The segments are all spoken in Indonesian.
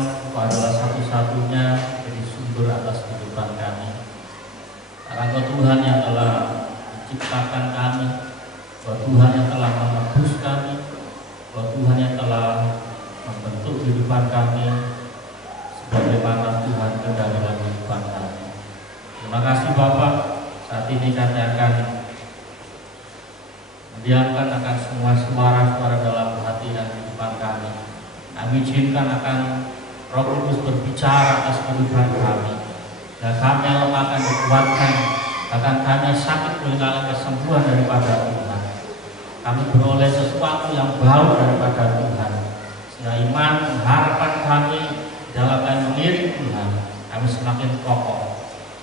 Engkau adalah satu-satunya jadi sumber atas kehidupan kami. Karena Engkau Tuhan yang telah menciptakan kami, Engkau Tuhan yang telah menebus kami, Engkau Tuhan yang telah membentuk kehidupan kami sebagaimana Tuhan kehendak dalam kehidupan kami. Terima kasih Bapak. Saat ini kami akan mendiamkan akan semua suara-suara dalam hati dan kehidupan kami. Kami izinkan akan Roh Kudus berbicara atas kehidupan kami. Dan kami yang lemah akan dikuatkan, bahkan kami sakit mengalami kesembuhan daripada Tuhan. Kami beroleh sesuatu yang baru daripada Tuhan. Sehingga iman, harapan kami dalam kami mengiring Tuhan, kami semakin kokoh.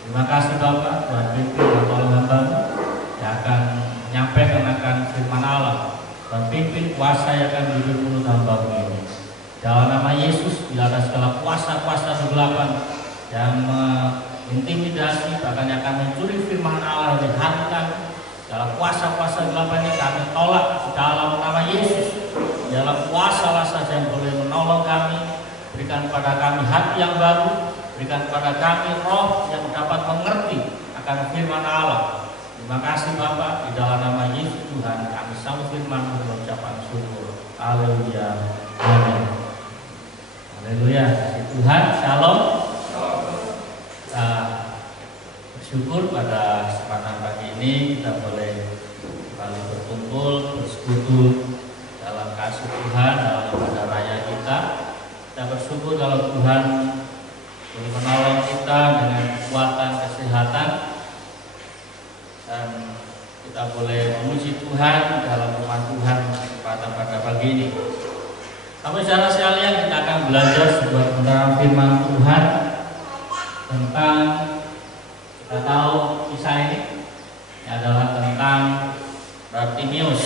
Terima kasih Bapak, Tuhan pimpin dan tolong hamba-Mu yang akan menyampaikan akan firman Allah. Tuhan pimpin kuasa yang akan duduk mulut hamba-Mu ini. Dalam nama Yesus, bila ada segala kuasa-kuasa kegelapan yang mengintimidasi, bahkan yang akan mencuri firman Allah dari hati kami, dalam kuasa-kuasa kegelapan ini kami tolak dalam nama Yesus. Dalam kuasa saja yang boleh menolong kami, berikan kepada kami hati yang baru, berikan kepada kami roh yang dapat mengerti akan firman Allah. Terima kasih Bapak, di dalam nama Yesus Tuhan kami sambut firman dengan ucapan syukur. Haleluya. Amin. Haleluya. Tuhan, shalom. Kita bersyukur pada kesempatan pagi ini kita boleh kembali berkumpul, bersekutu dalam kasih Tuhan, dalam ibadah raya kita. Kita bersyukur kalau Tuhan boleh menolong kita dengan kekuatan kesehatan, dan kita boleh memuji Tuhan dalam firman Tuhan pada pagi ini. Saudara sekalian, kita akan belajar sebuah kebenaran firman Tuhan tentang, kita tahu kisah ini adalah tentang Bartimeus.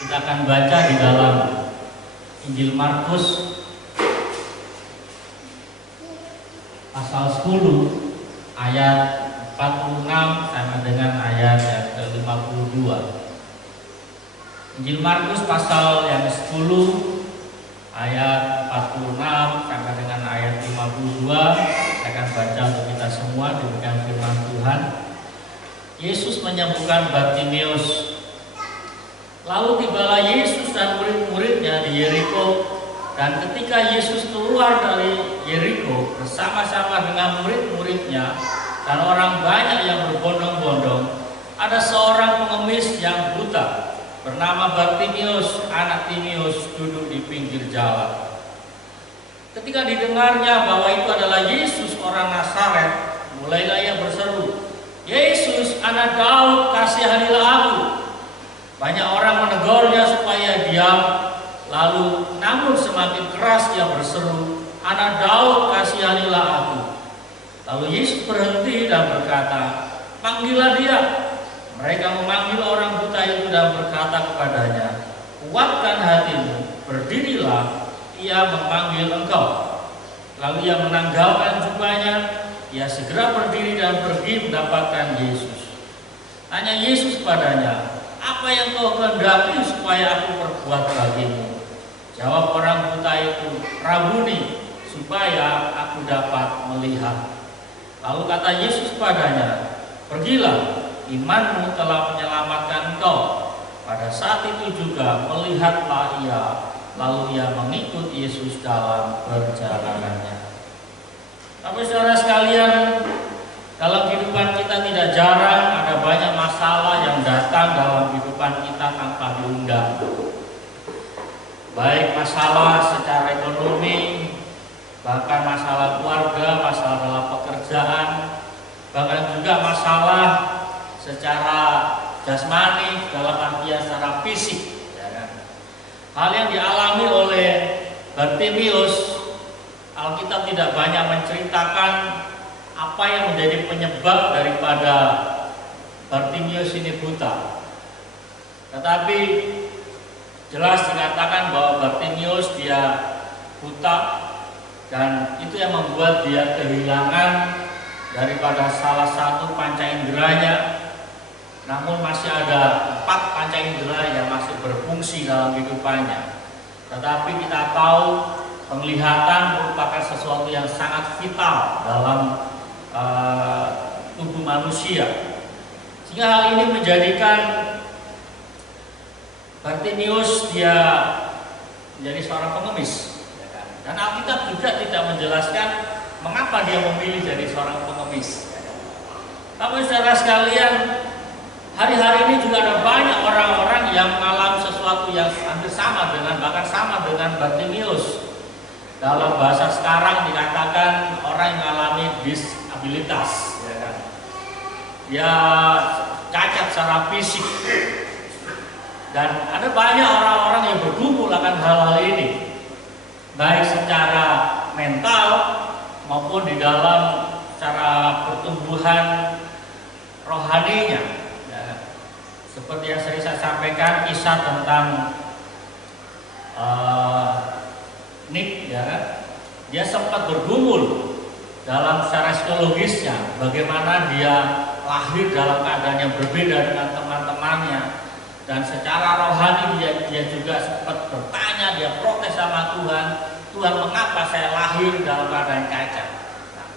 Kita akan baca di dalam Injil Markus pasal 10 ayat 46 sama dengan ayat yang ke-52. Injil Markus pasal yang 10 ayat 46 sampai dengan ayat 52. Saya akan baca untuk kita semua. Demikian firman Tuhan. Yesus menyembuhkan Bartimeus. Lalu tibalah Yesus dan murid-muridnya di Yeriko, dan ketika Yesus keluar dari Yeriko bersama-sama dengan murid-muridnya dan orang banyak yang berbondong-bondong, ada seorang pengemis yang buta bernama Bartimeus, anak Timeus, duduk di pinggir jalan. Ketika didengarnya bahwa itu adalah Yesus orang Nazaret, mulailah ia berseru, "Yesus, anak Daud, kasihanilah aku." Banyak orang menegurnya supaya diam, lalu namun semakin keras ia berseru, "Anak Daud, kasihanilah aku." Lalu Yesus berhenti dan berkata, "Panggillah dia." Mereka memanggil orang buta itu dan berkata kepadanya, "Kuatkan hatimu, berdirilah, ia memanggil engkau." Lalu ia menanggalkan jubahnya, ia segera berdiri dan pergi mendapatkan Yesus. Tanya Yesus kepadanya, "Apa yang kau kehendaki supaya aku perbuat bagimu?" Jawab orang buta itu, "Rabuni, supaya aku dapat melihat." Lalu kata Yesus kepadanya, "Pergilah, imanmu telah menyelamatkan engkau." Pada saat itu juga melihatlah ia, lalu ia mengikut Yesus dalam perjalanannya. Tapi saudara sekalian, dalam kehidupan kita tidak jarang ada banyak masalah yang datang dalam kehidupan kita tanpa diundang. Baik masalah secara ekonomi, bahkan masalah keluarga, masalah dalam pekerjaan, bahkan juga masalah secara jasmani dalam artian secara fisik, ya kan? Hal yang dialami oleh Bartimeus, Alkitab tidak banyak menceritakan apa yang menjadi penyebab daripada Bartimeus ini buta. Tetapi jelas dikatakan bahwa Bartimeus dia buta, dan itu yang membuat dia kehilangan daripada salah satu panca inderanya. Namun masih ada 4 panca indera yang masih berfungsi dalam kehidupannya. Tetapi kita tahu penglihatan merupakan sesuatu yang sangat vital dalam tubuh manusia. Sehingga hal ini menjadikan Bartimius dia menjadi seorang pengemis. Dan Alkitab juga tidak menjelaskan mengapa dia memilih jadi seorang pengemis. Tapi saudara sekalian, hari-hari ini juga ada banyak orang-orang yang mengalami sesuatu yang hampir sama dengan, bahkan sama dengan Bartimius. Dalam bahasa sekarang dikatakan orang yang mengalami disabilitas, ya kan? Dia cacat secara fisik. Dan ada banyak orang-orang yang bergumul akan hal-hal ini, baik secara mental maupun di dalam cara pertumbuhan rohaninya. Ya, seperti yang sering saya sampaikan, kisah tentang Nick, ya kan? Dia sempat bergumul dalam secara psikologisnya, bagaimana dia lahir dalam keadaan yang berbeda dengan teman-temannya. Dan secara rohani dia juga sempat bertanya, dia protes sama Tuhan, Tuhan mengapa saya lahir dalam keadaan cacat. Nah,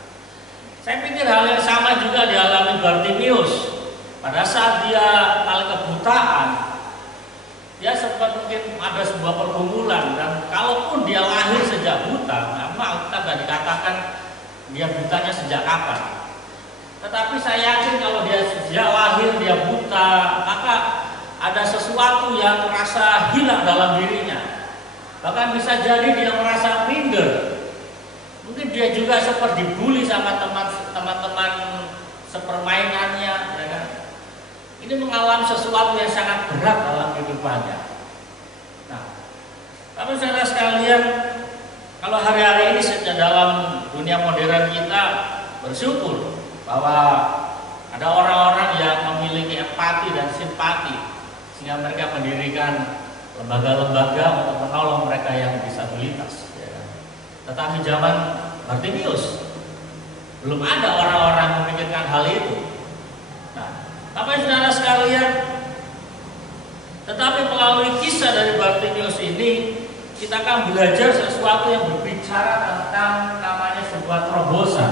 saya pikir hal yang sama juga dialami Bartimius. Pada saat dia mengalami kebutaan, dia sempat mungkin ada sebuah pergumulan, dan kalaupun dia lahir sejak buta, memang kita tidak dikatakan dia butanya sejak kapan. Tetapi saya yakin kalau dia sejak lahir dia buta, maka ada sesuatu yang merasa hilang dalam dirinya. Bahkan bisa jadi dia merasa minder. Mungkin dia juga seperti dibully sama teman-teman sepermainannya, ya kan? Ini mengalami sesuatu yang sangat berat dalam kehidupannya. Nah, tapi saudara sekalian, kalau hari-hari ini dalam dunia modern kita bersyukur bahwa ada orang-orang yang memiliki empati dan simpati, sehingga mereka mendirikan lembaga-lembaga untuk menolong mereka yang disabilitas. Ya. Tetapi zaman Bartimius belum ada orang-orang memikirkan hal itu. Nah, Bapak saudara sekalian, tetapi melalui kisah dari Bartimius ini kita akan belajar sesuatu yang berbicara tentang namanya sebuah terobosan.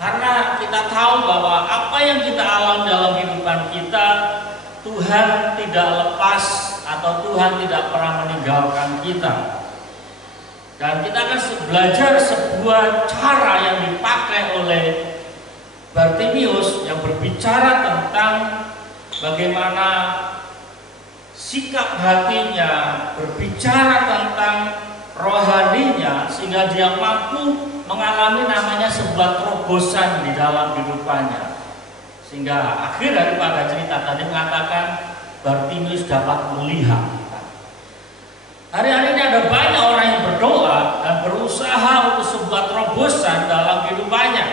Karena kita tahu bahwa apa yang kita alami dalam kehidupan kita, Tuhan tidak lepas atau Tuhan tidak pernah meninggalkan kita. Dan kita akan belajar sebuah cara yang dipakai oleh Bartimius yang berbicara tentang bagaimana sikap hatinya, berbicara tentang rohaninya, sehingga dia mampu mengalami namanya sebuah terobosan di dalam kehidupannya. Sehingga akhir daripada cerita tadi mengatakan Bartimius dapat melihat. Hari-hari ini ada banyak orang yang berdoa dan berusaha untuk sebuah terobosan dalam kehidupannya,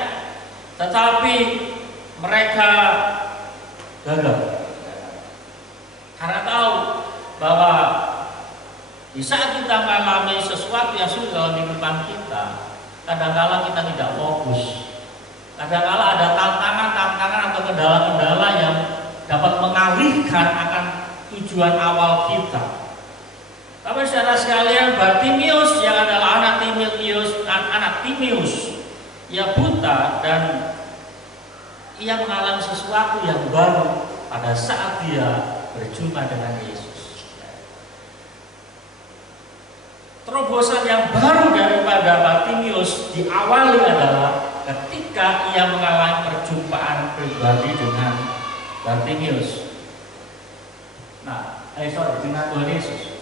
tetapi mereka gagal. Karena tahu bahwa di saat kita mengalami sesuatu yang sulit dalam kehidupan kita, kadang-kala kita tidak fokus. Kadang-kala ada tantangan-tantangan atau kendala-kendala yang dapat mengalihkan akan tujuan awal kita. Tapi saudara sekalian, Bartimius yang adalah anak Timius, ia buta dan ia mengalami sesuatu yang baru pada saat dia berjumpa dengan Yesus. Terobosan yang baru daripada Bartimius diawali adalah ketika ia mengalami perjumpaan pribadi dengan Bartimius. Dengan Tuhan Yesus.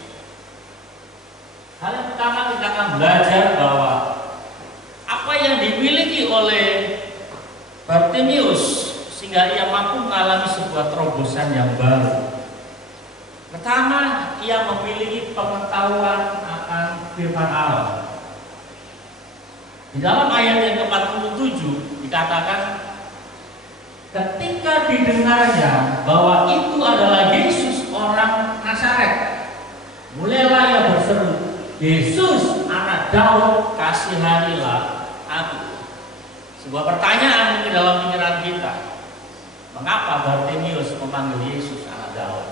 Hal yang pertama kita akan belajar bahwa apa yang dimiliki oleh Bartimius sehingga ia mampu mengalami sebuah terobosan yang baru. Pertama, ia memiliki pengetahuan akan firman Allah. Di dalam ayat yang ke-47 dikatakan, ketika didengarnya bahwa itu adalah Yesus orang Nazaret, mulailah ia berseru, Yesus anak Daud, kasihanilah aku. Sebuah pertanyaan di dalam pikiran kita, mengapa Bartimius memanggil Yesus anak Daud?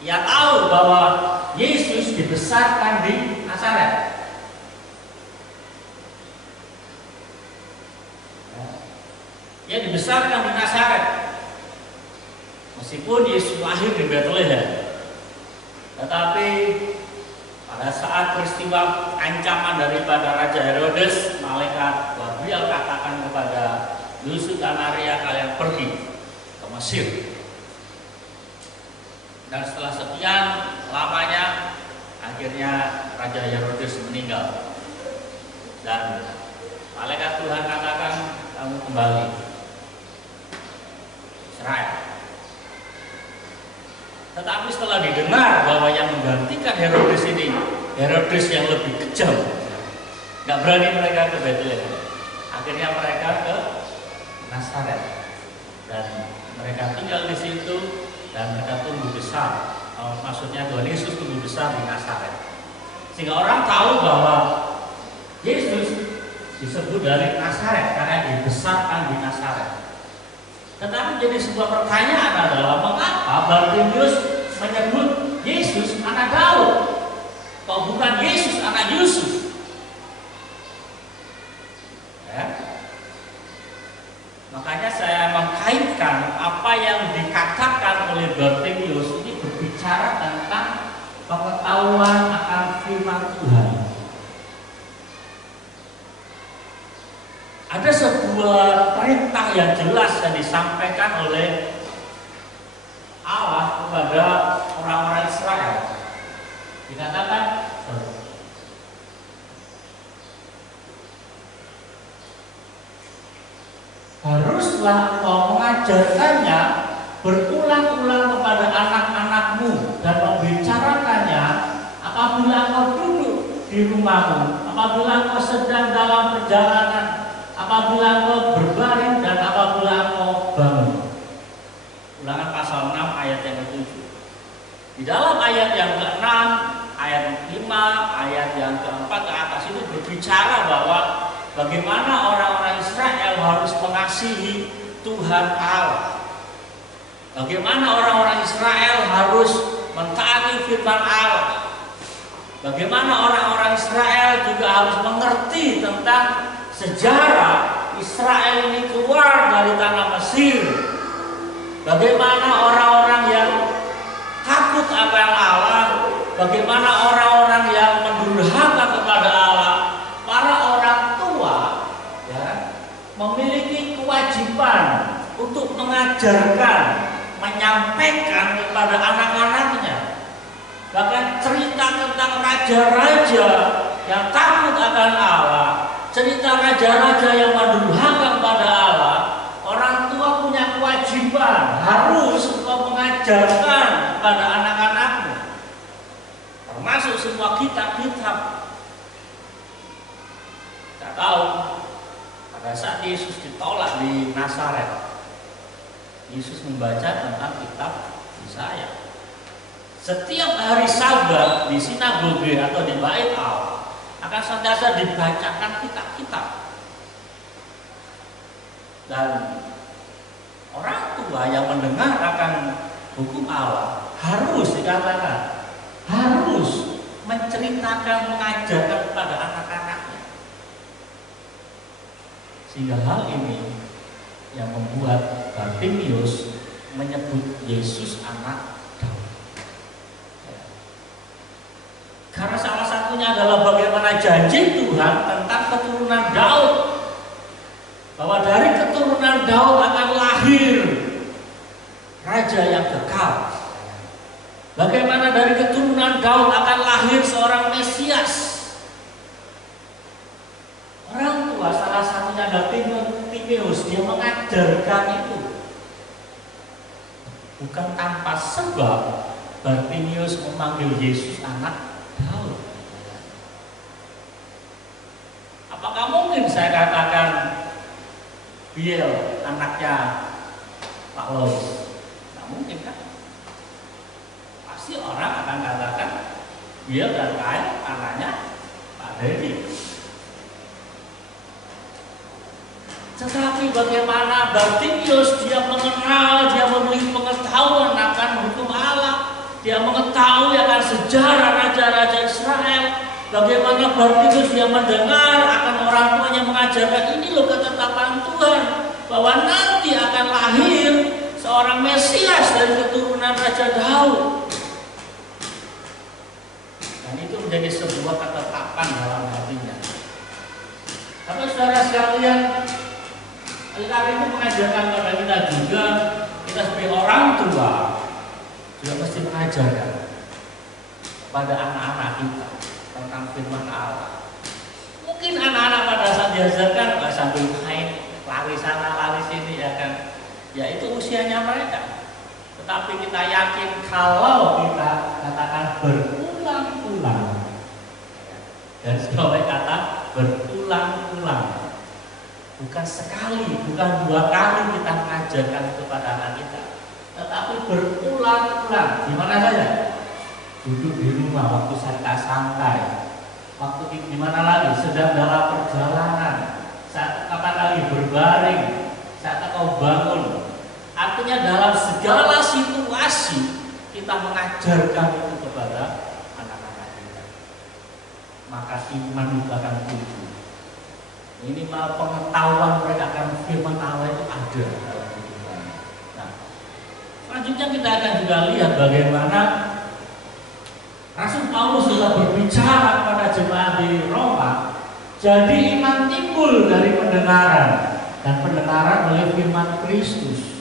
Ia tahu bahwa Yesus dibesarkan di Nazaret. Ia dibesarkan di Nazaret. Meskipun Yesus lahir di Bethlehem, tetapi pada saat peristiwa ancaman daripada Raja Herodes, malaikat Gabriel katakan kepada Yusuf dan Maria, kalian pergi ke Mesir. Dan setelah sekian lamanya, akhirnya Raja Herodes meninggal. Dan malaikat Tuhan katakan, kamu kembali Israel. Tetapi setelah didengar bahwa yang menggantikan Herodes ini Herodes yang lebih kejam, nggak berani mereka ke Bethlehem. Akhirnya mereka ke Nazaret dan mereka tinggal di situ dan mereka tumbuh besar. Maksudnya Tuhan Yesus tumbuh besar di Nazaret, sehingga orang tahu bahwa Yesus disebut dari Nazaret karena dibesarkan di Nazaret. Tetapi jadi sebuah pertanyaan adalah, mengapa Bartimius menyebut Yesus anak Daud, kok bukan Yesus anak Yusuf? Ya. Makanya saya mengkaitkan apa yang dikatakan oleh Bartimius ini berbicara tentang pengetahuan akan firman Tuhan. Ada sebuah perintah yang jelas yang disampaikan oleh Allah kepada orang-orang Israel. Dikatakan, haruslah engkau mengajarkannya berulang-ulang kepada anak-anakmu dan membicarakannya apabila engkau duduk di rumahmu, apabila engkau sedang dalam perjalanan, apabila engkau berbaring, dan apabila engkau bangun. Ulangan pasal 6 ayat yang ke-7. Di dalam ayat yang ke-6, ayat 5, ayat yang ke-4 ke atas itu berbicara bahwa bagaimana orang-orang Israel harus mengasihi Tuhan Allah. Bagaimana orang-orang Israel harus mentaati firman Allah. Bagaimana orang-orang Israel juga harus mengerti tentang sejarah Israel ini keluar dari tanah Mesir. Bagaimana orang-orang yang takut akan Allah, bagaimana orang-orang yang mendurhaka kepada Allah, para orang tua ya, memiliki kewajiban untuk mengajarkan, menyampaikan kepada anak-anaknya. Bahkan cerita tentang raja-raja yang takut akan Allah, cerita raja-raja yang mendurhaka kepada Allah, orang tua punya kewajiban harus untuk mengajarkan kepada anak-anaknya, termasuk semua kitab-kitab. Kita tahu pada saat Yesus ditolak di Nazaret, Yesus membaca tentang kitab Yesaya. Setiap hari Sabat di sinagoge atau di bait Allah akan senantiasa dibacakan kitab-kitab. Dan orang tua yang mendengar akan hukum Allah harus dikatakan, harus menceritakan, mengajarkan kepada anak-anaknya. Sehingga hal ini yang membuat Bartimius menyebut Yesus anak Daud. Karena salah satunya adalah bagaimana janji Tuhan tentang keturunan Daud, bahwa dari keturunan Daud akan lahir raja yang kekal. Bagaimana dari keturunan Daud akan lahir seorang Mesias. Orang tua salah satunya adalah Bartimius, dia mengajarkan itu. Bukan tanpa sebab Bartimius memanggil Yesus anak Daud. Apakah mungkin saya katakan Biel anaknya Pak Lois? Tidak mungkin kan? Pasti orang akan katakan Biel dan Kain anaknya Pak Dedi. Tetapi bagaimana Bartimius dia mengenal, dia memiliki pengetahuan akan hukum Allah. dia mengetahui akan sejarah raja-raja Israel, bagaimana Bartimeus dia mendengar akan orang tuanya mengajarkan, ini loh ketetapan Tuhan bahwa nanti akan lahir seorang Mesias dari keturunan Raja Daud. Dan itu menjadi sebuah ketetapan dalam hatinya. Tapi saudara sekalian, Alkitab itu mengajarkan kepada kita juga, kita sebagai orang tua juga mesti mengajarkan kepada anak-anak kita tentang firman Allah. Mungkin anak-anak pada saat diajarkan nggak sambil main, lari sana lari sini, ya kan? Ya itu usianya mereka. Tetapi kita yakin kalau kita katakan berulang-ulang, dan sebagai kata berulang-ulang, bukan sekali, bukan 2 kali kita mengajarkan kepada anak kita, tetapi berulang-ulang. Di mana saja? Duduk di rumah waktu santai, waktu di mana lagi? Sedang dalam perjalanan, saat kapan lagi berbaring, saat kau bangun. Artinya dalam segala situasi kita mengajarkan itu kepada anak-anak kita. Maka iman itu akan tumbuh. Minimal pengetahuan mereka akan firman Allah itu ada dalam kehidupan. Nah, selanjutnya kita akan juga lihat bagaimana Rasul Paulus sudah berbicara kepada jemaat di Roma. Jadi iman timbul dari pendengaran, dan pendengaran oleh firman Kristus.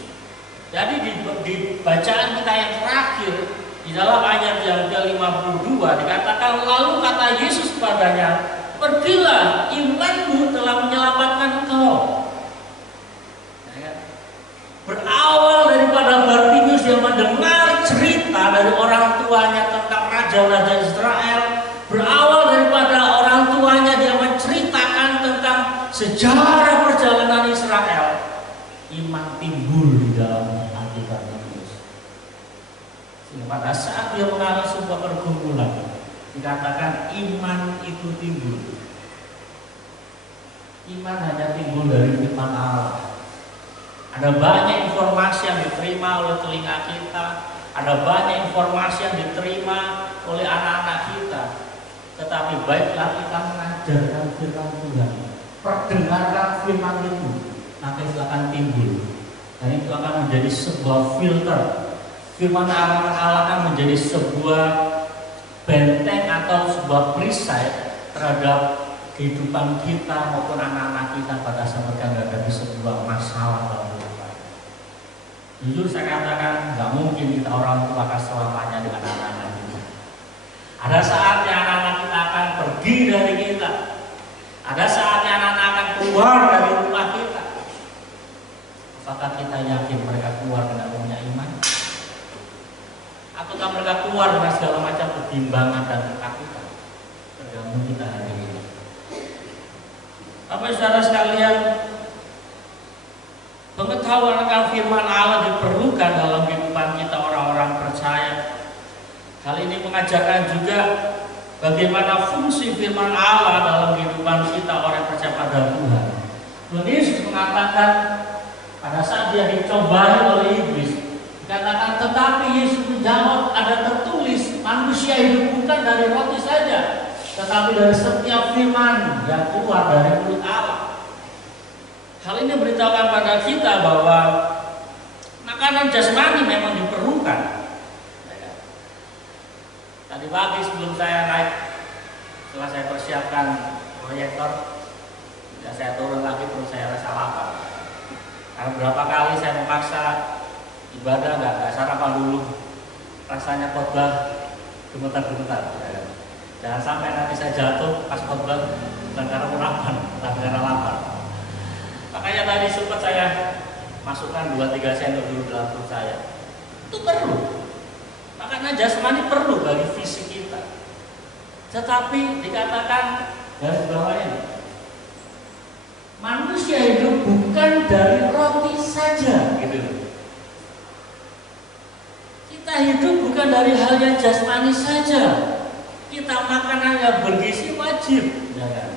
Jadi di bacaan kita yang terakhir, di dalam ayat yang ke-52 dikatakan, lalu kata Yesus kepadanya, pergilah, imanmu telah menyelamatkan engkau. Berawal daripada Bartimeus yang mendengar cerita dari orang tuanya tentang raja-raja Israel, berawal daripada orang tuanya dia menceritakan tentang sejarah perjalanan Israel, iman timbul di dalam hati Bartimeus. Sehingga pada saat dia mengalami sebuah pergumulan, dikatakan iman itu timbul. Iman hanya timbul dari firman Allah. Ada banyak informasi yang diterima oleh telinga kita, ada banyak informasi yang diterima oleh anak-anak kita. Tetapi baiklah kita mengajarkan firman Tuhan, perdengarkan firman itu, maka itu akan timbul. Dan itu akan menjadi sebuah filter. Firman Allah akan menjadi sebuah benteng atau sebuah perisai terhadap kehidupan kita maupun anak-anak kita pada saat mereka menghadapi sebuah masalah dalam kehidupan. Jujur saya katakan, nggak mungkin kita orang tua akan selamanya dengan anak-anak kita. Ada saatnya anak-anak kita akan pergi dari kita. Ada saatnya anak-anak akan keluar dari rumah kita. Apakah kita yakin mereka keluar dengan punya iman? Ataukah mereka keluar dengan segala macam kebimbangan dan ketakutan? Tergantung kita hari ini. Bapak saudara sekalian, pengetahuan akan firman Allah diperlukan dalam kehidupan kita orang-orang percaya. Hal ini mengajarkan juga bagaimana fungsi firman Allah dalam kehidupan kita orang percaya pada Tuhan. Tuhan Yesus mengatakan pada saat dia dicobai oleh iblis, dikatakan, tetapi Yesus menjawab, ada tertulis, manusia hidup bukan dari roti saja, tetapi dari setiap firman yang keluar dari mulut Allah. Hal ini beritahukan pada kita bahwa makanan jasmani memang diperlukan. Tadi pagi sebelum saya naik, setelah saya persiapkan proyektor, tidak saya turun lagi, terus saya rasa lapar. Karena berapa kali saya memaksa ibadah nggak sarapan dulu, rasanya khotbah gemetar-gemetar. Jangan sampai nanti saya jatuh pas khotbah bukan karena urapan, tapi karena lapar. Makanya tadi sempat saya masukkan 2-3 sendok dulu dalam perut saya. Itu perlu. Makanan jasmani perlu bagi fisik kita. Tetapi dikatakan garis bawahnya, manusia hidup bukan dari roti saja, gitu. Kita hidup bukan dari hal yang jasmani saja. Kita makanan yang bergizi wajib, ya kan?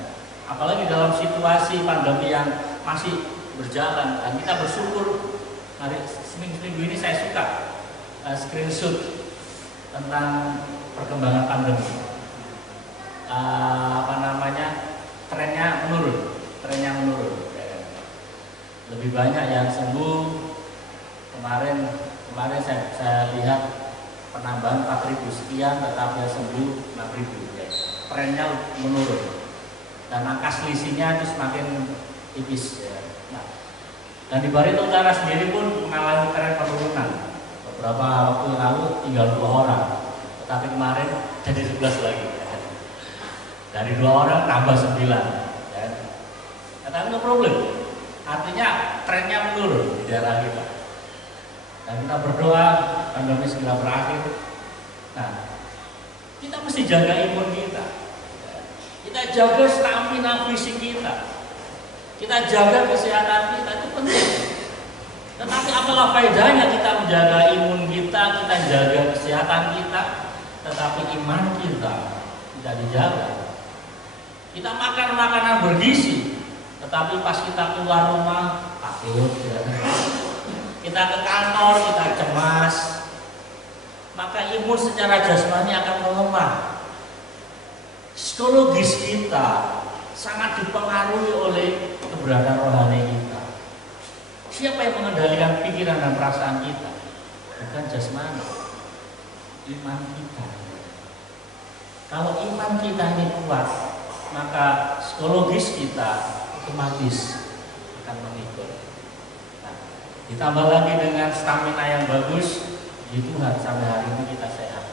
Apalagi dalam situasi pandemi yang masih berjalan, dan kita bersyukur hari seminggu ini saya suka screenshot tentang perkembangan pandemi. Trennya menurun. Lebih banyak yang sembuh. Kemarin saya lihat penambahan 4.000 sekian, tetapi yang sembuh 6.000. Ya. Trennya menurun dan angka selisihnya itu semakin tipis. Ya. Nah, dan di Barito Utara sendiri pun mengalami tren penurunan. Beberapa waktu lalu tinggal 2 orang, tetapi kemarin jadi 11 lagi. Ya. Dari 2 orang tambah 9. Ya. Tapi no problem. Artinya trennya menurun di daerah kita. Dan kita berdoa pandemi segera berakhir. Nah, kita mesti jaga imun kita. Kita jaga stamina fisik kita. Kita jaga kesehatan kita, itu penting. Tetapi apalah faedahnya kita menjaga imun kita jaga kesehatan kita, tetapi iman kita tidak dijaga. Kita makan makanan bergizi, tetapi pas kita keluar rumah takut, ya. Kita ke kantor, kita cemas, maka imun secara jasmani akan melemah. Psikologis kita sangat dipengaruhi oleh keberadaan rohani kita. Siapa yang mengendalikan pikiran dan perasaan kita? Bukan jasmani, iman kita. Kalau iman kita ini kuat, maka psikologis kita otomatis akan mengikut. Nah, ditambah lagi dengan stamina yang bagus, di Tuhan sampai hari ini kita sehat.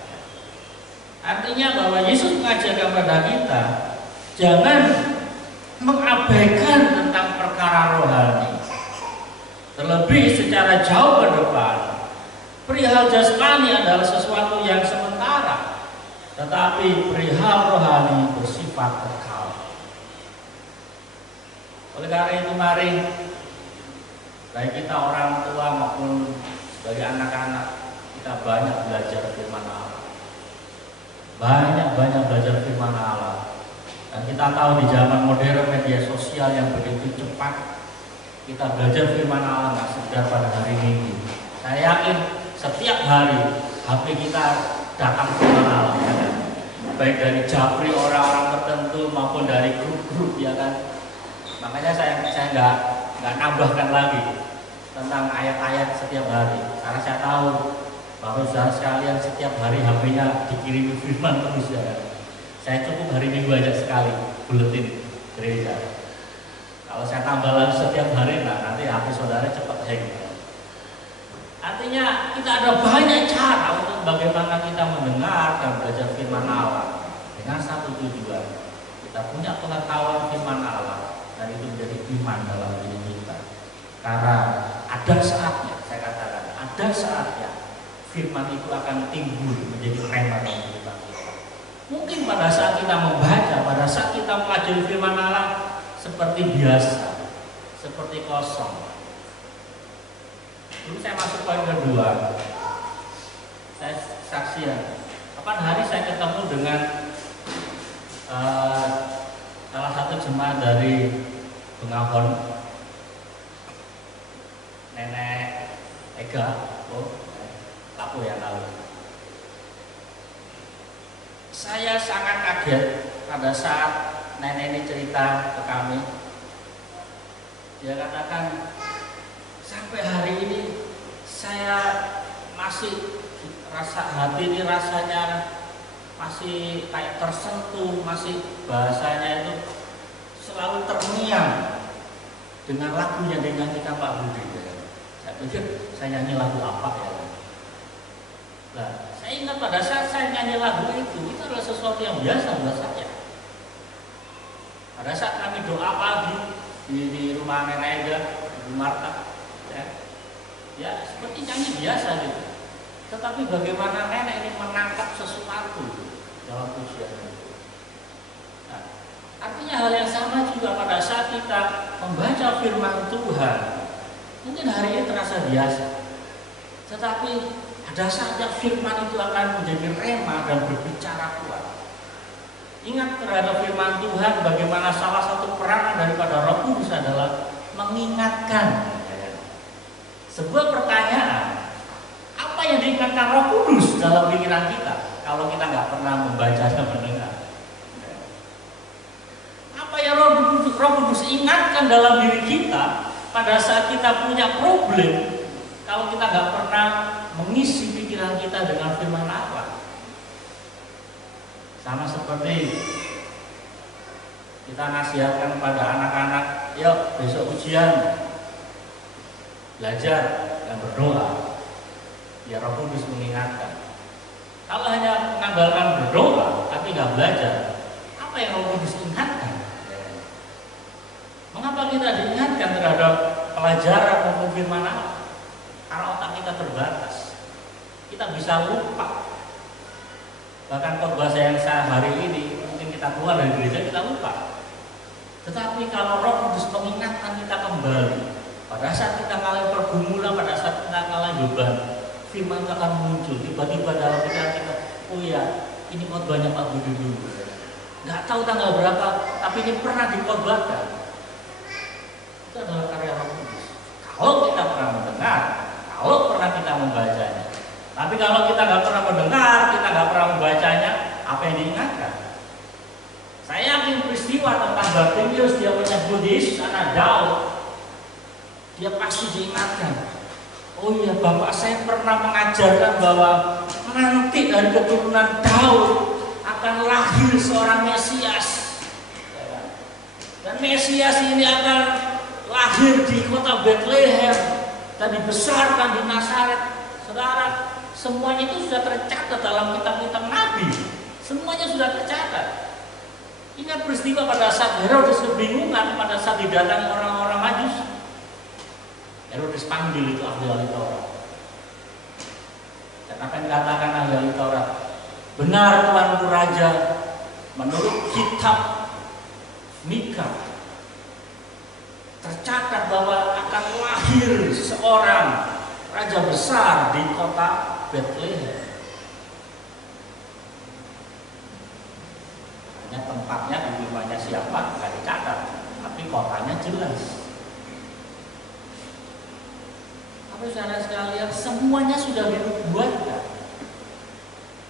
Artinya bahwa Yesus mengajar kepada kita, jangan mengabaikan tentang perkara rohani. Terlebih secara jauh ke depan, perihal jasmani adalah sesuatu yang sementara, tetapi perihal rohani bersifat kekal. Oleh karena itu mari, baik kita orang tua maupun sebagai anak-anak, kita banyak belajar firman Allah. Banyak belajar firman Allah. Dan kita tahu di zaman modern media sosial yang begitu cepat, kita belajar firman Allah nggak sekedar pada hari Minggu. Saya yakin setiap hari HP kita datang firman Allah, ya kan? Baik dari japri orang-orang tertentu maupun dari grup-grup, ya kan. Makanya saya nggak nambahkan lagi tentang ayat-ayat setiap hari, karena saya tahu bahwa saudara sekalian setiap hari HP-nya dikirimi firman terus, ya kan. Saya cukup hari Minggu aja sekali buletin gereja. Kalau saya tambah lagi setiap hari, nah nanti HP saudara cepat hang. Artinya kita ada banyak cara untuk bagaimana kita mendengar dan belajar firman Allah dengan satu tujuan. Kita punya pengetahuan firman Allah dan itu menjadi iman dalam diri kita. Karena ada saatnya, saya katakan, ada saatnya firman itu akan timbul menjadi rema dalam kehidupan kita. Mungkin pada saat kita membaca, pada saat kita mempelajari firman Allah seperti biasa, seperti kosong. Dulu saya masuk poin kedua. Saya saksian. Kapan hari saya ketemu dengan salah satu jemaat dari Bengawan, Nenek Ega, Lapu ya tahu. Saya sangat kaget pada saat nenek ini cerita ke kami. Dia katakan, sampai hari ini saya masih rasa hati ini rasanya masih kayak tersentuh, masih bahasanya itu selalu terngiang dengan lagu yang dinyanyikan Pak Budi. Saya pikir saya nyanyi lagu apa ya? Nah, saya ingat pada saat saya nyanyi lagu itu adalah sesuatu yang biasa buat saya. Pada saat kami doa pagi di rumah Nenek Ega, di Marta, ya seperti nyanyi biasa gitu. Tetapi bagaimana nenek ini menangkap sesuatu dalam pujian itu. Nah, artinya hal yang sama juga pada saat kita membaca firman Tuhan. Mungkin hari ini terasa biasa, tetapi ada saatnya firman itu akan menjadi rema dan berbicara kuat. Ingat terhadap firman Tuhan, bagaimana salah satu peranan daripada Roh Kudus adalah mengingatkan. Sebuah pertanyaan, apa Apa yang diingatkan Roh Kudus dalam pikiran kita kalau kita nggak pernah membaca dan mendengar? Apa yang Roh Kudus ingatkan dalam diri kita pada saat kita punya problem kalau kita nggak pernah mengisi pikiran kita dengan firman Allah? Sama seperti kita nasihatkan pada anak-anak, yuk besok ujian, belajar dan berdoa. Ya Roh Kudus mengingatkan. Kalau hanya mengandalkan berdoa tapi nggak belajar, apa yang Roh Kudus ingatkan? Mengapa kita diingatkan terhadap pelajaran maupun firman Allah? Karena otak kita terbatas, kita bisa lupa. Bahkan khotbah yang saya hari ini, mungkin kita keluar dari gereja kita lupa. Tetapi kalau Roh Kudus mengingatkan kita kembali, pada saat kita mengalami pergumulan, pada saat kita mengalami beban, firman itu akan muncul tiba-tiba dalam pikiran kita. Oh ya, ini khotbahnya Pak Budi dulu. Nggak tahu tanggal berapa, tapi ini pernah dikhotbahkan. Itu adalah karya Roh Kudus. Kalau kita pernah mendengar, kalau pernah kita membacanya. Tapi kalau kita nggak pernah mendengar, kita nggak pernah membacanya, apa yang diingatkan? Saya yakin peristiwa tentang Bartimeus dia menyebut Yesus anak Daud, dia pasti diingatkan. Oh iya, Bapak saya pernah mengajarkan bahwa nanti dari keturunan Daud akan lahir seorang Mesias. Dan Mesias ini akan lahir di kota Bethlehem dan dibesarkan di Nazaret. Saudara, semuanya itu sudah tercatat dalam kitab-kitab Nabi. Semuanya sudah tercatat. Ingat peristiwa pada saat Herodes kebingungan pada saat didatangi orang-orang Majus. Herodes panggil itu ahli-ahli Taurat. Dan apa yang dikatakan ahli-ahli Taurat? Benar Tuanku Raja, menurut kitab Mika tercatat bahwa akan lahir seorang raja besar di kota Bethlehem. Hanya tempatnya di rumahnya siapa nggak dicatat, tapi kotanya jelas. Tapi saudara sekalian, semuanya sudah dinubuatkan.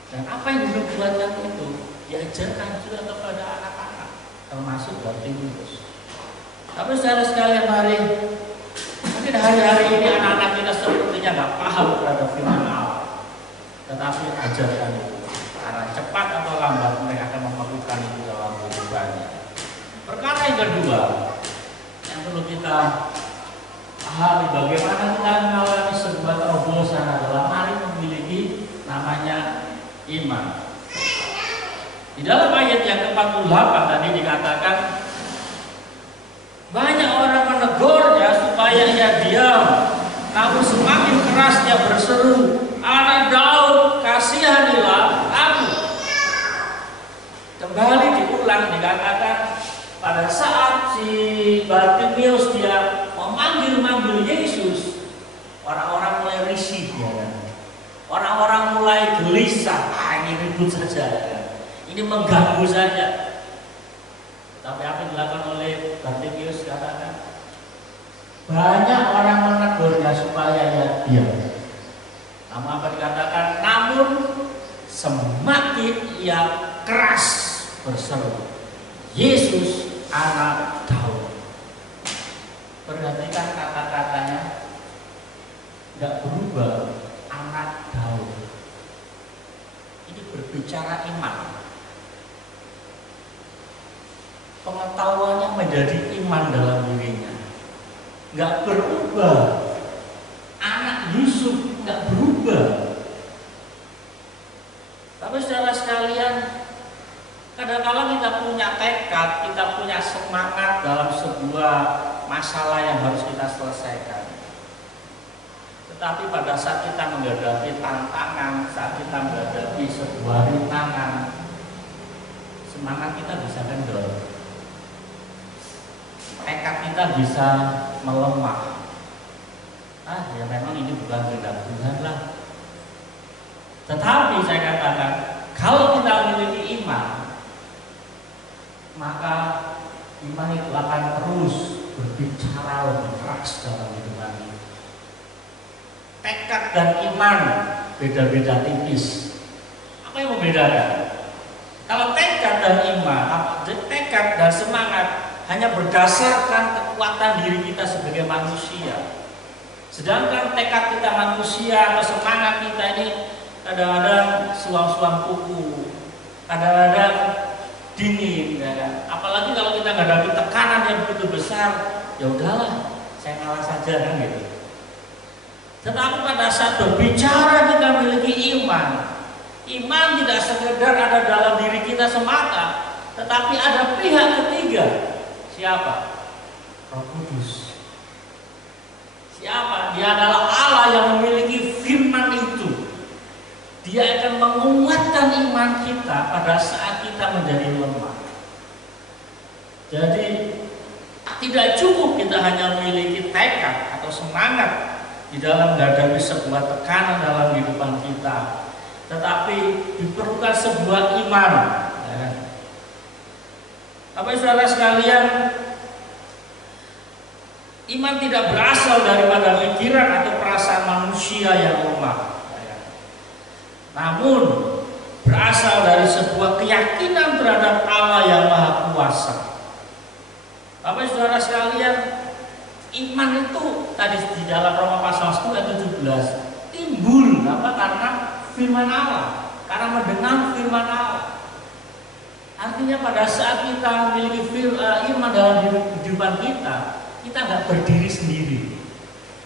Dan apa yang dinubuatkan itu diajarkan juga kepada anak-anak, termasuk Bartimeus. Tapi saudara sekalian, mungkin hari-hari ini anak-anak kita sepertinya nggak paham terhadap firman Allah. Tetapi ajarkan itu. Karena cepat atau lambat mereka akan memerlukan itu dalam kehidupannya. Perkara yang kedua yang perlu kita pahami, bagaimana kita mengalami sebuah terobosan adalah mari memiliki namanya iman. Di dalam ayat yang ke-48 tadi dikatakan banyak orang menegurnya supaya ia diam, namun semakin keras dia berseru, anak Daud, kasihanilah aku. Kembali diulang dikatakan pada saat si Bartimeus dia memanggil Yesus, orang-orang mulai risih, ya kan? Orang-orang mulai gelisah, ini ribut saja, ya kan? Ini mengganggu saja. Tapi apa yang dilakukan oleh Bartimeus katakan, banyak orang menegurnya supaya ia diam. Namun apa dikatakan? Namun semakin ia keras berseru, Yesus anak Daud. Perhatikan kata-katanya, tidak berubah, anak Daud. Ini berbicara iman. Pengetahuannya menjadi iman dalam dirinya, nggak berubah. Anak Yusuf nggak berubah. Tapi saudara sekalian, kadang-kala kita punya tekad, kita punya semangat dalam sebuah masalah yang harus kita selesaikan. Tetapi pada saat kita menghadapi tantangan, saat kita menghadapi sebuah rintangan, semangat kita bisa kendor. Tekad kita bisa melemah. Ya memang ini bukan kehendak Tuhan lah. Tetapi saya katakan, kalau kita memiliki iman, maka iman itu akan terus berbicara lebih keras dalam hidup kita. Tekad dan iman beda-beda tipis. Apa yang membedakan? Kalau tekad dan iman, tekad dan semangat hanya berdasarkan kekuatan diri kita sebagai manusia. Sedangkan tekad kita manusia atau semangat kita ini kadang-kadang suam-suam kuku, kadang-kadang dingin, ya kan? Apalagi kalau kita menghadapi tekanan yang begitu besar, ya udahlah, saya ngalah saja kan gitu. Tetapi pada saat berbicara kita memiliki iman, iman tidak sekedar ada dalam diri kita semata, tetapi ada pihak ketiga. Siapa? Roh Kudus. Siapa? Dia adalah Allah yang memiliki firman itu. Dia akan menguatkan iman kita pada saat kita menjadi lemah. Jadi tidak cukup kita hanya memiliki tekad atau semangat di dalam menghadapi sebuah tekanan dalam kehidupan kita, tetapi diperlukan sebuah iman. Bapak saudara sekalian, iman tidak berasal daripada pikiran atau perasaan manusia yang lemah, namun berasal dari sebuah keyakinan terhadap Allah yang Maha Kuasa. Bapak saudara sekalian, iman itu tadi di dalam Roma pasal 10 ayat 17 timbul karena firman Allah, karena mendengar firman Allah. Artinya pada saat kita memiliki iman dalam kehidupan kita, kita nggak berdiri sendiri.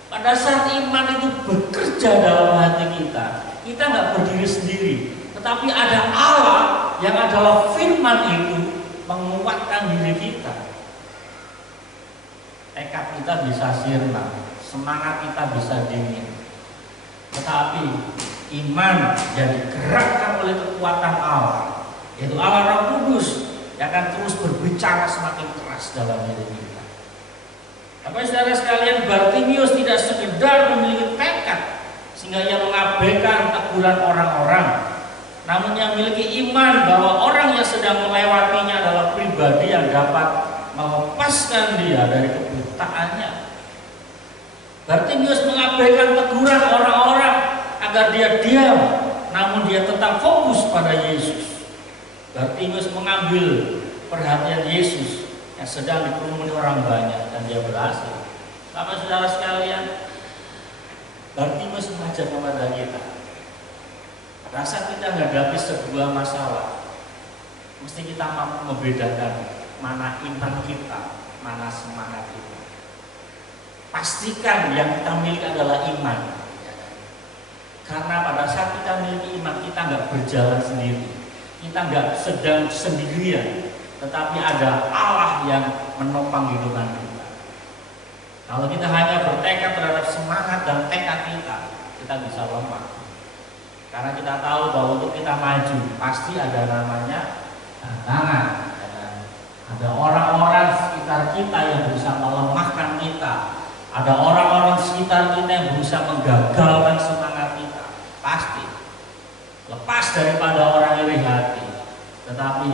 Pada saat iman itu bekerja dalam hati kita, kita nggak berdiri sendiri, tetapi ada Allah yang adalah firman itu menguatkan diri kita. Tekad kita bisa sirna, semangat kita bisa dingin, tetapi iman yang digerakkan oleh kekuatan Allah, yaitu Allah Roh Kudus, yang akan terus berbicara semakin keras dalam diri kita. Bapak saudara sekalian, Bartimius tidak sekedar memiliki tekad sehingga ia mengabaikan teguran orang-orang, namun ia memiliki iman bahwa orang yang sedang melewatinya adalah pribadi yang dapat melepaskan dia dari kebutaannya. Bartimius mengabaikan teguran orang-orang agar dia diam, namun dia tetap fokus pada Yesus. Bartimius mengambil perhatian Yesus yang sedang dikerumuni orang banyak, dan dia berhasil. Bapak saudara sekalian, Bartimius mengajar kepada kita, pada saat kita menghadapi sebuah masalah, mesti kita mampu membedakan mana iman kita, mana semangat kita. Pastikan yang kita miliki adalah iman, karena pada saat kita miliki iman, kita nggak berjalan sendiri, kita nggak sedang sendirian, tetapi ada Allah yang menopang kehidupan kita. Kalau kita hanya bertekad terhadap semangat dan tekad kita bisa lemah, karena kita tahu bahwa untuk kita maju pasti ada namanya tantangan. Ada orang-orang sekitar kita yang berusaha melemahkan kita, ada orang-orang sekitar kita yang berusaha menggagalkan semangat kita. Pasti lepas daripada orang iri hati, tetapi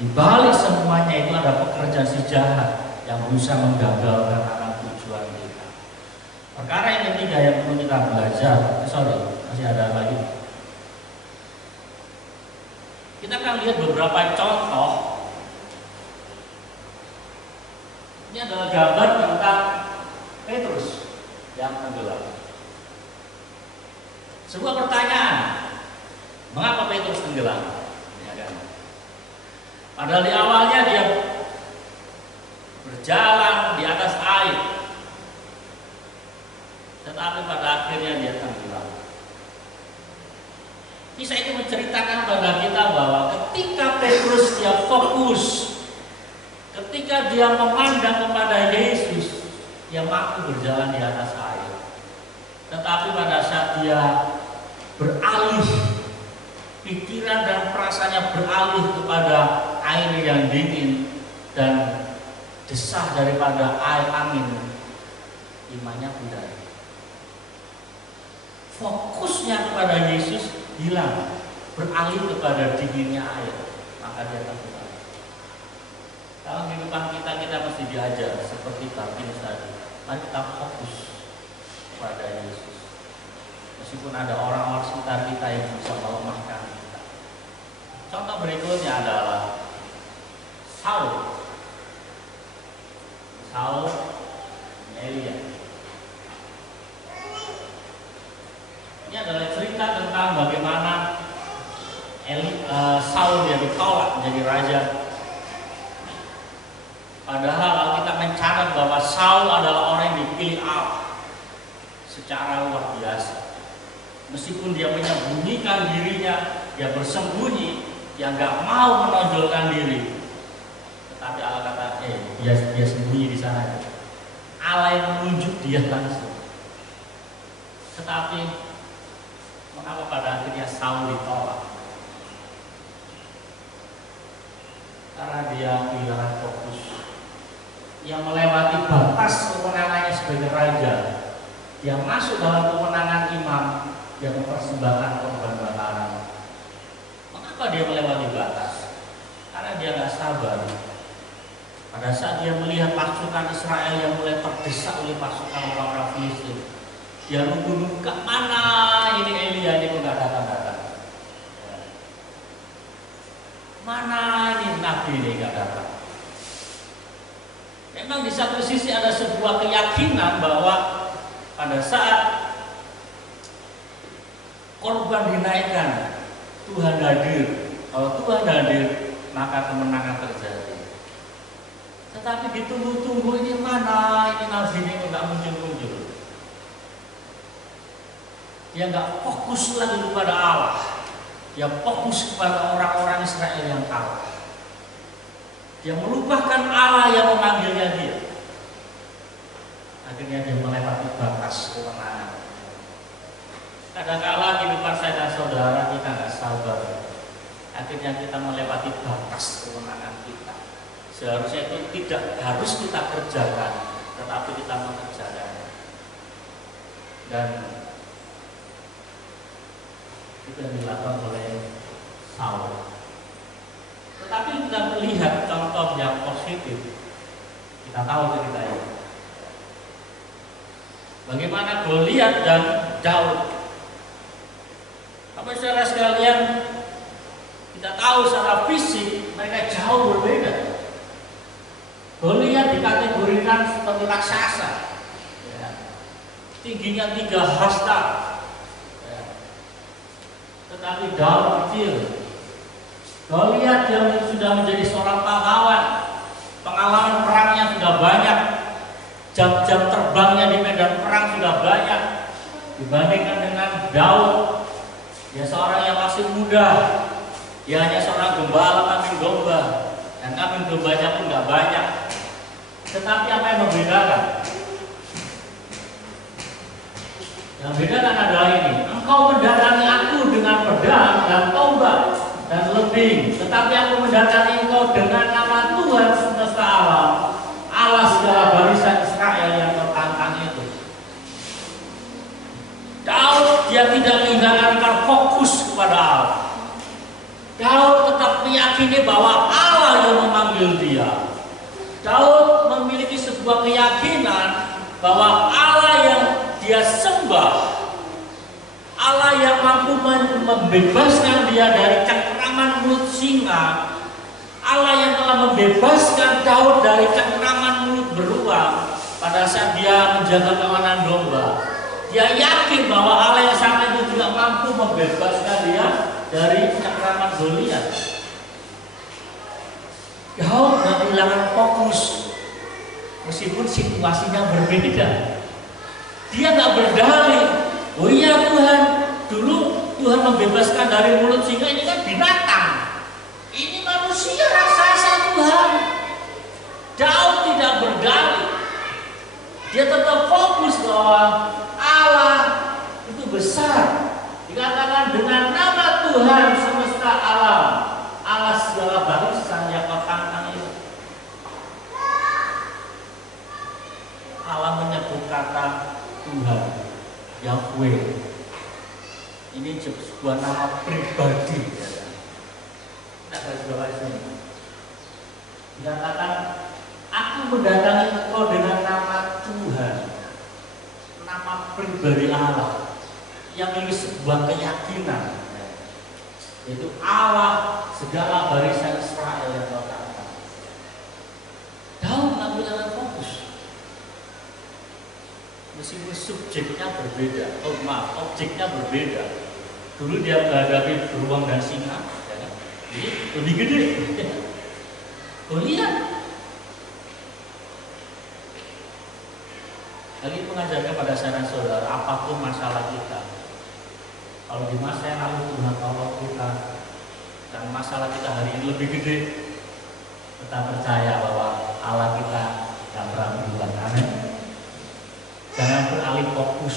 di balik semuanya itu ada pekerjaan si jahat yang berusaha menggagalkan akan tujuan kita. Perkara yang ketiga yang perlu kita belajar, masih ada lagi. Kita akan lihat beberapa contoh. Ini adalah gambar tentang Petrus yang tenggelam. Sebuah pertanyaan, mengapa Petrus tenggelam? Ya kan? Padahal di awalnya dia berjalan di atas air, tetapi pada akhirnya dia tenggelam. Kisah itu menceritakan pada kita bahwa ketika Petrus dia fokus, ketika dia memandang kepada Yesus, dia mampu berjalan di atas air. Tetapi pada saat dia beralih, pikiran dan perasaannya beralih kepada air yang dingin dan desah daripada air angin, imannya pudar. Fokusnya kepada Yesus hilang, beralih kepada dinginnya air, maka dia tenggelam. Dalam kehidupan kita mesti diajar seperti Bartimius tadi. Mari kita fokus pada Yesus. meskipun ada orang-orang sekitar kita yang bisa melemahkan kita. Contoh berikutnya adalah Saul Elia. Ini adalah cerita tentang bagaimana Saul dia ditolak menjadi raja. Padahal kita mencatat bahwa Saul adalah orang yang dipilih Allah secara luar biasa. Meskipun dia menyembunyikan dirinya, dia bersembunyi, dia nggak mau menonjolkan diri. Tetapi Allah kata, dia sembunyi di sana. Allah yang menunjuk dia langsung. Tetapi mengapa pada akhirnya Saul ditolak? Karena dia kehilangan fokus. Yang melewati batas kewenangannya sebagai raja. Dia masuk dalam kewenangan imam, dia mempersembahkan korban bakaran. Mengapa dia melewati batas? Karena dia nggak sabar. Pada saat dia melihat pasukan Israel yang mulai terdesak oleh pasukan orang-orang Filistin, dia nunggu mana ini Elia ini nggak datang-datang. Mana ini nabi ini nggak datang. Memang di satu sisi ada sebuah keyakinan bahwa pada saat korban dinaikkan, Tuhan hadir. Kalau Tuhan hadir, maka kemenangan terjadi. Tetapi ditunggu-tunggu ini mana ini nabi ini nggak muncul-muncul. Dia nggak fokus lagi kepada Allah. Dia fokus kepada orang-orang Israel yang kalah. Dia melupakan Allah yang memanggilnya dia. Akhirnya dia melewati batas kewenangan. Kadang-kala kehidupan saya dan saudara kita nggak sabar. Akhirnya kita melewati batas kewenangan kita. Seharusnya itu tidak harus kita kerjakan, tetapi kita mengerjakan. Dan itu yang dilakukan oleh Saul. Tetapi kita melihat contoh yang positif. Kita tahu cerita ini. Bagaimana Goliat dan Daud. Apa saudara sekalian, kita tahu secara fisik mereka jauh berbeda. Goliat dikategorikan seperti raksasa, tingginya 3 hasta. Tetapi Daud kecil. Goliat yang sudah menjadi seorang pahlawan, pengalaman perangnya sudah banyak, jam-jam terbangnya di medan perang sudah banyak dibandingkan dengan Daud. Dia seorang yang masih muda, dia hanya seorang gembala kambing domba, dan kambing dombanya pun nggak banyak. Tetapi apa yang membedakan? Yang membedakan adalah ini: engkau mendatangi aku dengan pedang dan tombak dan lebing, tetapi aku mendatangi engkau dengan nama Tuhan semesta alam, Allah segala barisan Israel yang tertantang itu. Daud dia tidak menghilangkan fokus kepada Allah. Daud tetap meyakini bahwa Allah yang memanggil dia. Daud memiliki sebuah keyakinan bahwa Allah yang dia sembah, Allah yang mampu membebaskan dia dari cengkraman mulut singa, Allah yang telah membebaskan Daud dari cengkraman mulut beruang pada saat dia menjaga kawanan domba. Dia yakin bahwa Allah yang sama itu juga mampu membebaskan dia dari cengkraman Goliat. Daud tidak kehilangan fokus meskipun situasinya berbeda. Dia nggak berdalih, oh iya Tuhan, dulu Tuhan membebaskan dari mulut singa, ini kan binatang, ini manusia raksasa Tuhan. Daud tidak berdalih, dia tetap fokus bahwa Allah itu besar. Dikatakan dengan nama Tuhan semesta alam, Allah segala barisan yang tertantang itu. Allah menyebut kata Tuhan, Yahweh. Ini sebuah nama pribadi. Kita garis bawahi sini. Dikatakan, aku mendatangi engkau dengan nama Tuhan, nama pribadi Allah, yang memiliki sebuah keyakinan, yaitu Allah segala barisan Israel yang berkata. Daud mengambil jalan fokus, meskipun subjeknya berbeda, objeknya berbeda. Dulu dia menghadapi beruang dan singa, ya kan? Jadi lebih gede. Lihat, hal ini mengajarkan pada saudara, apapun masalah kita, kalau di masa yang lalu Tuhan tolong kita dan masalah kita hari ini lebih gede, kita percaya bahwa Allah kita tidak pernah berubah. Amin. Jangan beralih fokus,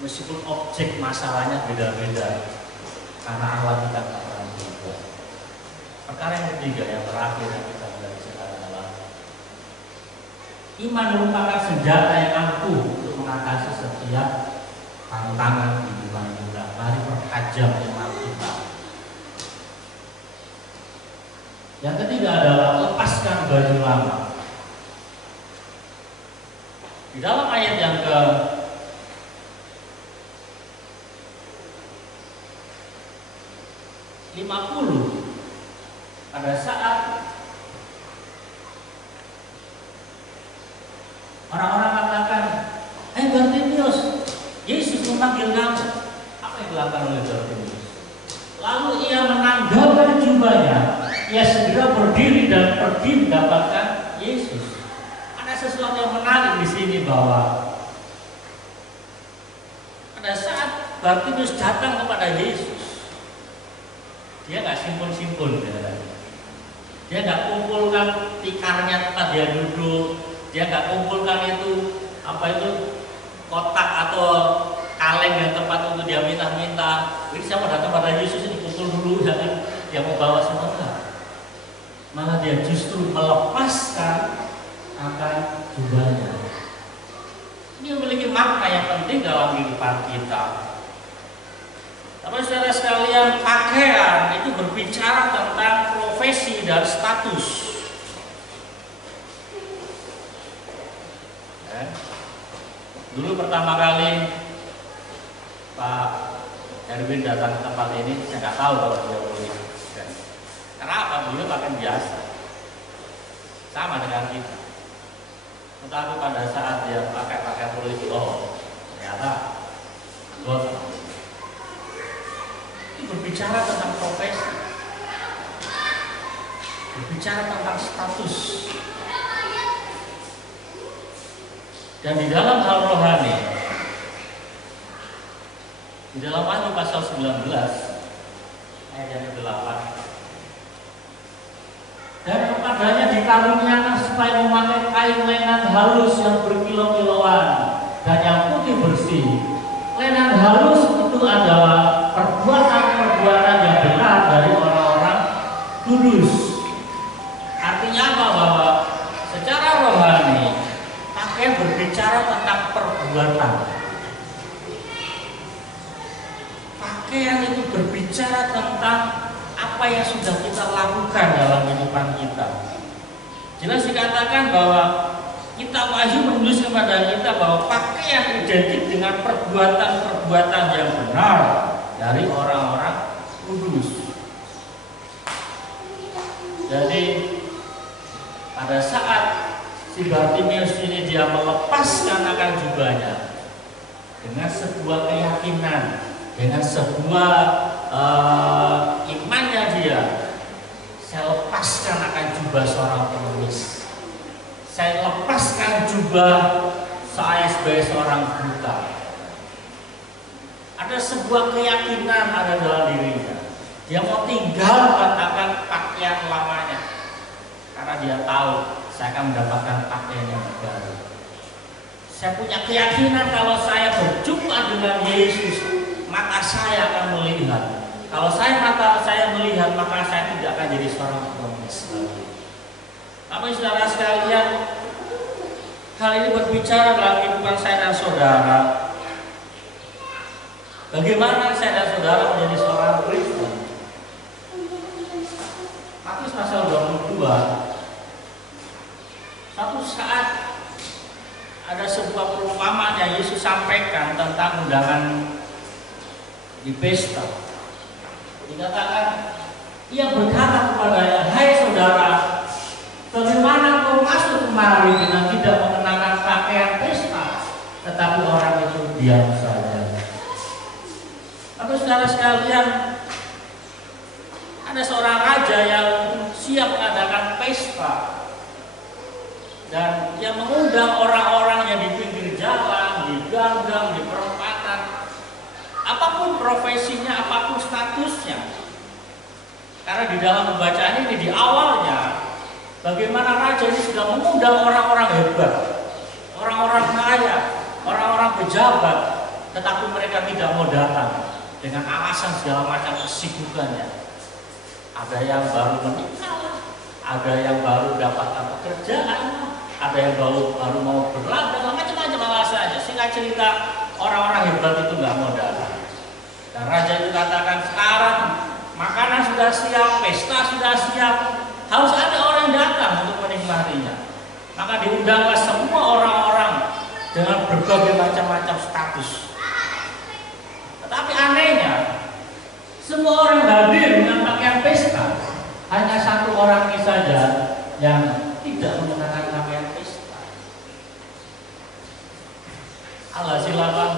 meskipun objek masalahnya beda-beda, karena Allah kita tidak pernah berubah. Perkara yang ketiga, yang terakhir yang kita belajar adalah iman merupakan senjata yang ampuh untuk mengatasi setiap tantangan kehidupan kita. Mari pertajam iman kita. Yang ketiga adalah lepaskan baju lama. Di dalam ayat yang ke 50, pada saat orang-orang katakan, Bartimius, Yesus memanggil kamu. Apa yang dilakukan oleh Bartimius? Lalu ia menanggalkan jubahnya, ia segera berdiri dan pergi mendapatkan Yesus. Ada sesuatu yang menarik di sini, bahwa pada saat Bartimius datang kepada Yesus, dia nggak simpul-simpul, dia nggak kumpulkan tikarnya tempat dia duduk, dia nggak kumpulkan itu kotak atau kaleng yang tempat untuk dia minta-minta. Jadi saya mau datang pada Yesus ini kumpul dulu, jangan dia mau bawa semua. Malah dia justru melepaskan akan jubahnya. Ini memiliki makna yang penting dalam kehidupan kita. Tapi saudara sekalian, pakaian itu berbicara tentang profesi dan status. Dulu pertama kali Pak Erwin datang ke tempat ini, saya nggak tahu kalau dia boleh. Karena apa? Beliau pakaian biasa, sama dengan kita. Tetapi pada saat dia pakai pakaian polisi, ternyata ini berbicara tentang profesi, berbicara tentang status. Dan di dalam hal rohani, di dalam Wahyu pasal 19 ayat yang ke-8, dan kepadanya dikaruniakan supaya memakai kain lenan halus yang berkilau-kilauan dan yang putih bersih. Lenan halus itu adalah perbuatan-perbuatan yang benar dari orang-orang kudus. Artinya apa? Bahwa secara rohani pakaian berbicara tentang perbuatan. Pakaian itu berbicara tentang apa yang sudah kita lakukan dalam kehidupan kita. Jelas dikatakan bahwa kitab Wahyu menulis kepada kita bahwa pakaian identik dengan perbuatan-perbuatan yang benar dari orang-orang kudus. Jadi pada saat si Bartimius ini dia melepaskan akan jubahnya dengan sebuah keyakinan, dengan sebuah imannya dia, saya lepaskan akan jubah seorang pengemis, saya lepaskan jubah saya sebagai seorang buta. Ada sebuah keyakinan ada dalam dirinya. Dia mau tinggalkan akan pakaian lamanya karena dia tahu saya akan mendapatkan pakaian yang baru. Saya punya keyakinan kalau saya berjumpa dengan Yesus, mata saya akan melihat. Kalau mata saya melihat, maka saya tidak akan jadi seorang pengemis lagi. Tapi saudara sekalian, hal ini berbicara dalam kehidupan saya dan saudara. Bagaimana saya dan saudara menjadi seorang Kristen? Matius pasal 22. Satu saat ada sebuah perumpamaan yang Yesus sampaikan tentang undangan di pesta. Dikatakan, ia berkata kepadanya, "Hai saudara, bagaimana kau masuk kemari dengan tidak mengenakan pakaian pesta?" Tetapi orang itu diam saja. Tapi saudara sekalian, ada seorang raja yang siap mengadakan pesta dan yang mengundang orang-orang yang di pinggir jalan, di gang-gang, di perempatan, apapun profesinya, apapun statusnya. Karena di dalam pembacaan ini di awalnya, bagaimana raja ini sudah mengundang orang-orang hebat, orang-orang kaya, orang-orang pejabat, tetapi mereka tidak mau datang dengan alasan segala macam kesibukannya. Ada yang baru menikah, ada yang baru dapat pekerjaan, ada yang baru mau berladang, macam-macam alasannya. Singkat cerita, orang-orang hebat itu nggak mau datang. Dan raja itu katakan, sekarang makanan sudah siap, pesta sudah siap, harus ada orang yang datang untuk menikmatinya. Maka diundanglah semua orang-orang dengan berbagai macam-macam status. Tetapi anehnya, semua orang hadir dengan pakaian pesta, hanya satu orang ini saja yang tidak menggunakan pakaian pesta. Allah silakan.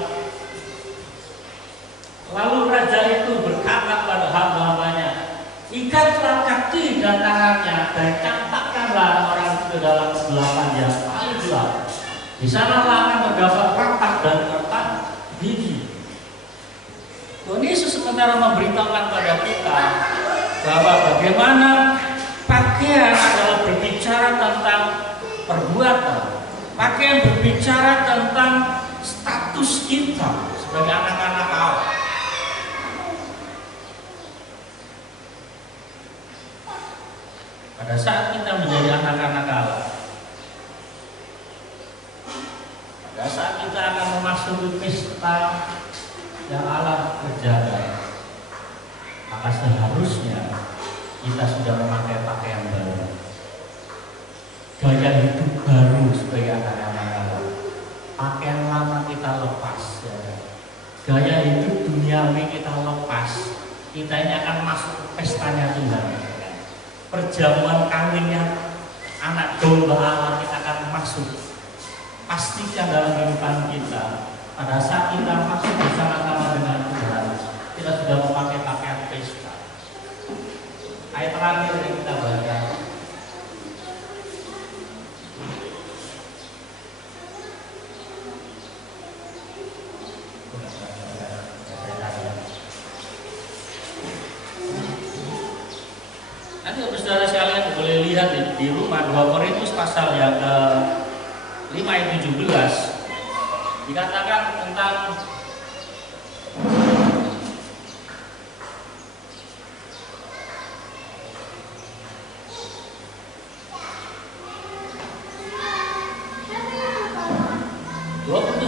Lalu raja itu berkata pada hamba-hambanya, "Ikatlah kaki dan tangannya dan campakkanlah orang itu dalam kegelapan yang paling gelap. Di sanalah akan terdapat retak dan retak gigi." Tuhan Yesus sementara memberitahukan pada kita bahwa bagaimana pakaian adalah berbicara tentang perbuatan. Pakaian berbicara tentang status kita sebagai anak-anak Allah. Pada saat kita menjadi anak-anak Allah, pada saat kita akan memasuki pesta yang Allah kerjakan, maka seharusnya kita sudah memakai pakaian baru, gaya hidup baru sebagai anak-anak Allah. Pakaian lama kita lepas, ya. Gaya hidup duniawi kita lepas. Kita ini akan masuk ke pestanya Tuhan. Perjamuan kawinnya anak domba Allah kita akan masuk. Pastikan dalam kehidupan kita, pada saat kita masuk bersama-sama dengan Tuhan, kita sudah memakai pakaian pesta. Ayat terakhir yang kita baca, nanti saudara sekalian boleh lihat di rumah 2 Korintus pasal yang ke-5 ayat 17. Dikatakan tentang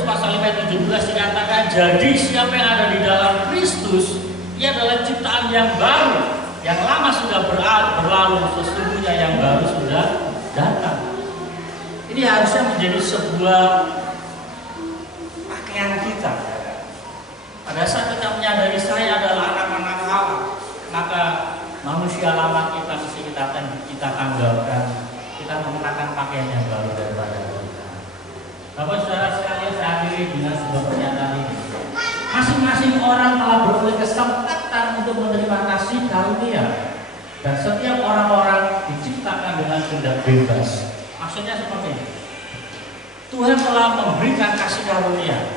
pasal 5 ayat 17 dikatakan, jadi siapa yang ada di dalam Kristus, ia adalah ciptaan yang baru, yang lama sudah berlalu, sesungguhnya yang baru sudah datang. Ini harusnya menjadi sebuah pakaian kita. Pada saat kita menyadari saya adalah anak-anak Allah, maka manusia lama kita mesti kita tanggalkan, kita mengenakan pakaian yang baru daripada kita. Bapak saudara sekalian, saya akhiri dengan sebuah pernyataan ini. Masing-masing orang telah beroleh kesempatan untuk menerima kasih karunia, dan setiap orang-orang diciptakan dengan kehendak bebas. Maksudnya seperti ini. Tuhan telah memberikan kasih karunia.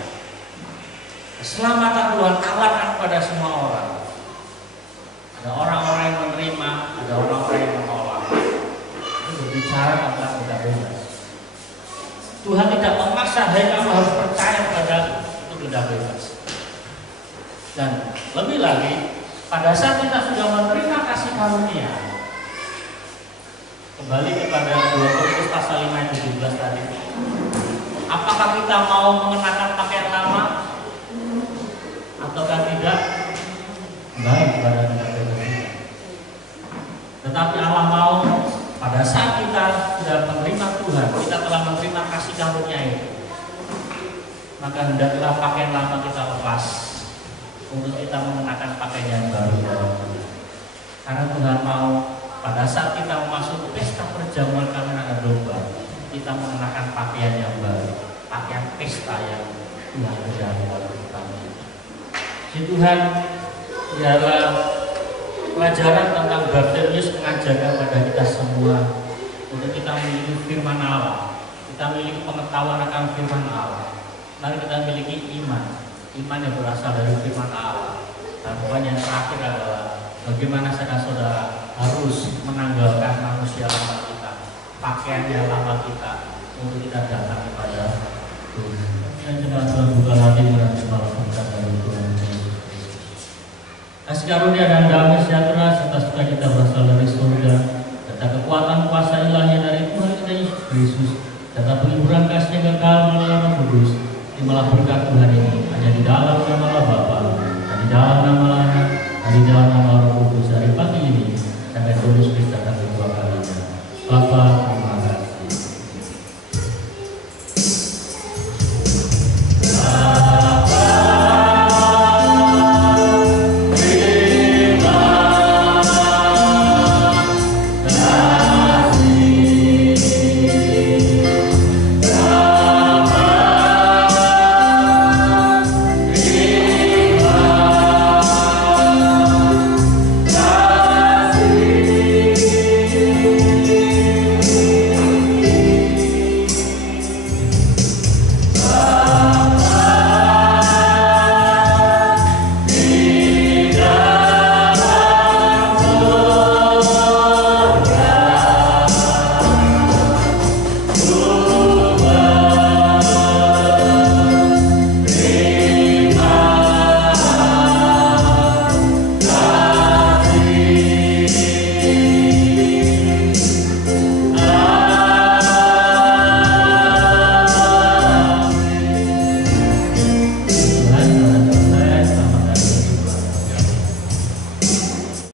Keselamatan Tuhan tawarkan kepada semua orang. Ada orang-orang yang menerima, ada orang-orang yang menolak. Ini berbicara tentang kehendak bebas. Tuhan tidak memaksa, hai kamu harus percaya pada itu kehendak bebas. Dan lebih lagi, pada saat kita sudah menerima kasih karunia, kembali kepada 2 Korintus pasal 5 ayat 17 tadi. Apakah kita mau mengenakan pakaian lama ataukah tidak? Baik kepada kehendak bebas kita. Tetapi Allah mau pada saat kita sudah menerima Tuhan, kita telah menerima kasih karunia itu, maka hendaklah pakaian lama kita lepas. untuk kita mengenakan pakaian yang baru. Karena Tuhan mau pada saat kita memasuki pesta perjamuan kami anak domba, kita mengenakan pakaian yang baru, pakaian pesta yang Tuhan berikan dalam kami. Si Tuhan ialah pelajaran tentang Bartimius mengajarkan pada kita semua untuk kita memiliki firman Allah, kita memiliki pengetahuan akan firman Allah, mari kita memiliki iman yang berasal dari firman Allah. Dan poin yang terakhir adalah bagaimana saudara harus menanggalkan manusia lama kita, pakaian yang lama kita, untuk kita datang kepada Tuhan. Yang jelas Tuhan buka hati dan kepala kita dari Tuhan. Kasih karunia dan damai sejahtera serta sukacita berasal dari surga, serta kekuatan kuasa ilahi dari Tuhan kita Yesus Kristus, serta penghiburan kasih yang kekal melalui Roh Kudus. Terimalah berkat Tuhan ini hanya di dalam nama Bapa, dan di dalam nama Anak, dan di dalam nama Roh Kudus dari pagi ini sampai terus.